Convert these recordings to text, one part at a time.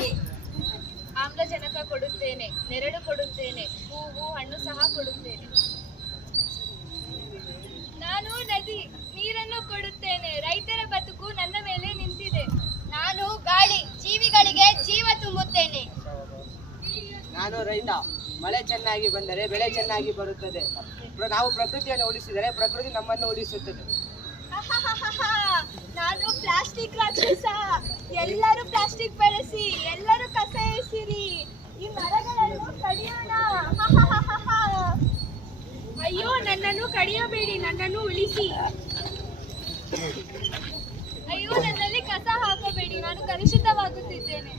ಹೇಗೆ? ಆಮ್ಲಜನಕ ಕೊಡುತ್ತೇನೆ, ನೆರಳು ಕೊಡುತ್ತೇನೆ, ಹೂವು ಹಣ್ಣು ಸಹ ಕೊಡುತ್ತೇನೆ. ನಾನು ನದಿ, ನೀರನ್ನು ಕೊಡುತ್ತೇನೆ. ರೈತರ ಬದುಕು ನನ್ನ ಮೇಲೆ ನಿಂತಿದೆ. ನಾನು ಗಾಳಿ, ಜೀವಿಗಳಿಗೆ ಜೀವ ತುಂಬುತ್ತೇನೆ. ನಾನು ರೈತ, ಮಳೆ ಚೆನ್ನಾಗಿ ಬಂದರೆ ಬೆಳೆ ಚೆನ್ನಾಗಿ ಬರುತ್ತದೆ. ನಾವು ಪ್ರಕೃತಿಯನ್ನು ಉಳಿಸಿದರೆ ಪ್ರಕೃತಿ ನಮ್ಮನ್ನು ಉಳಿಸುತ್ತದೆ. ನಾನು ಪ್ಲಾಸ್ಟಿಕ್ ರಾಕ್ಷಸ. ಎಲ್ಲರೂ ಪ್ಲಾಸ್ಟಿಕ್ ಬಳಸಿ, ಎಲ್ಲರೂ ಕಸ ಎಸಿರಿ, ಈ ಮರಗಳನ್ನು ಕಡಿಯೋಣ. ಅಯ್ಯೋ, ನನ್ನನ್ನು ಕಡಿಯಬೇಡಿ, ನನ್ನನ್ನು ಉಳಿಸಿ. ಅಯ್ಯೋ, ನನ್ನಲ್ಲಿ ಕಸ ಹಾಕಬೇಡಿ, ನಾನು ಕಲುಷಿತವಾಗುತ್ತಿದ್ದೇನೆ.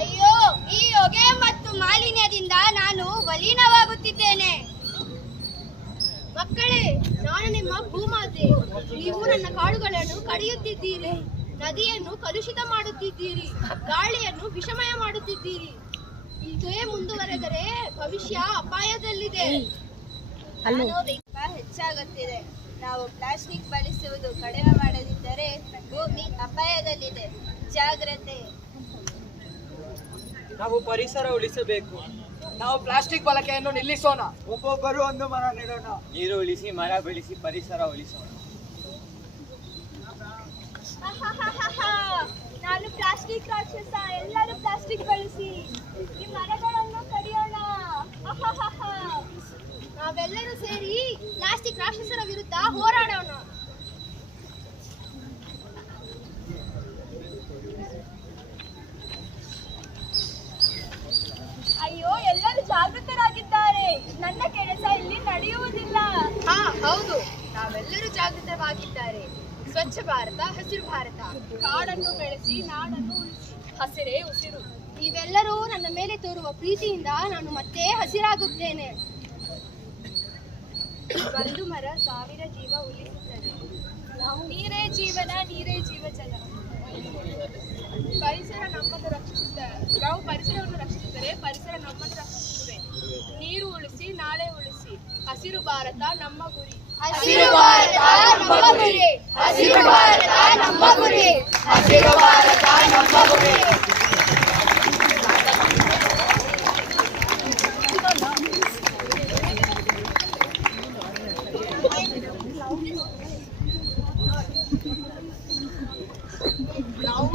ಅಯ್ಯೋ, ಈ ಹೊಗೆ ಮತ್ತು ಮಾಲಿನ್ಯದಿಂದ ನಾನು ಮಲಿನವಾಗುತ್ತಿದ್ದೇನೆ. ಮಕ್ಕಳೇ, ನಾನು ನಿಮ್ಮ ಭೂಮಾತೆ. ನೀವು ನನ್ನ ಕಾಡುಗಳನ್ನು ಕಡಿಯುತ್ತಿದ್ದೀರಿ, ನದಿಯನ್ನು ಕಲುಷಿತ ಮಾಡುತ್ತಿದ್ದೀರಿ, ಗಾಳಿಯನ್ನು ವಿಷಮಯ ಮಾಡುತ್ತಿದ್ದೀರಿ. ಇದೇ ಮುಂದುವರೆದರೆ ಭವಿಷ್ಯ ಅಪಾಯದಲ್ಲಿದೆ. ಹೆಚ್ಚಾಗುತ್ತಿದೆ. ನಾವು ಪ್ಲಾಸ್ಟಿಕ್ ಬಳಸುವುದು ಕಡಿಮೆ ಮಾಡದಿದ್ದರೆ ಭೂಮಿ ಅಪಾಯದಲ್ಲಿದೆ. ಜಾಗ್ರತೆ. ನಾವು ಪರಿಸರ ಉಳಿಸಬೇಕು. ನಾವು ಪ್ಲಾಸ್ಟಿಕ್ ಬಳಕೆಯನ್ನು ನಿಲ್ಲಿಸೋಣ. ಒಬ್ಬೊಬ್ಬರು ಒಂದು ಮರ ನೆಡೋಣ. ನೀರು ಉಳಿಸಿ, ಮರ ಬೆಳೆಸಿ, ಪರಿಸರ ಉಳಿಸೋಣ. ನಾನು ಪ್ಲಾಸ್ಟಿಕ್ ರಾಕ್ಷಸ. ಎಲ್ಲರೂ ಪ್ಲಾಸ್ಟಿಕ್ ಬಳಸಿ, ಈ ಮರಗಳನ್ನು ಕಡಿಯೋಣ. ನಾವೆಲ್ಲರೂ ಸೇರಿ ಪ್ಲಾಸ್ಟಿಕ್ ರಾಕ್ಷಸರ ವಿರುದ್ಧ ಹೋರಾಡೋಣ. ಅಯ್ಯೋ, ಎಲ್ಲರೂ ಜಾಗೃತರಾಗಿದ್ದಾರೆ. ನನ್ನ ಕೆಲಸ ಇಲ್ಲಿ ನಡೆಯುವುದಿಲ್ಲ. ಹೌದು, ನಾವೆಲ್ಲರೂ ಜಾಗೃತವಾಗಿದ್ದಾರೆ. ಸ್ವಚ್ಛ ಭಾರತ, ಹಸಿರು ಭಾರತ. ಕಾಡನ್ನು ಬೆಳೆಸಿ, ನಾಡನ್ನು ಉಳಿಸಿ. ಹಸಿರೇ ಉಸಿರು. ನೀವೆಲ್ಲರೂ ನನ್ನ ಮೇಲೆ ತೋರುವ ಪ್ರೀತಿಯಿಂದ ನಾನು ಮತ್ತೆ ಹಸಿರಾಗುತ್ತೇನೆ. ಒಂದು ಮರ 1000 ಜೀವ ಉಳಿಸುತ್ತದೆ. ನೀರೇ ಜೀವನ, ನೀರೇ ಜೀವಜಲ. ಪರಿಸರ ನಮ್ಮನ್ನು ರಕ್ಷಿಸುತ್ತದೆ. ನಾವು ಪರಿಸರವನ್ನು ರಕ್ಷಿಸಿದರೆ ಪರಿಸರ ನಮ್ಮನ್ನು ರಕ್ಷಿಸುತ್ತದೆ. ನೀರು ಉಳಿಸಿ, ನಾಳೆ ಉಳಿಸಿ. ಹಸಿರು ಭಾರತ ನಮ್ಮ ಗುರಿ. ಹಸಿರು ಭಾರತ ನಮ್ಮ ಗುರಿ. ಹಸಿರು ಭಾರತ ನಮ್ಮ ಗುರಿ. ಹಸಿರು ಭಾರತ ನಮ್ಮ ಗುರಿ. ನಾವು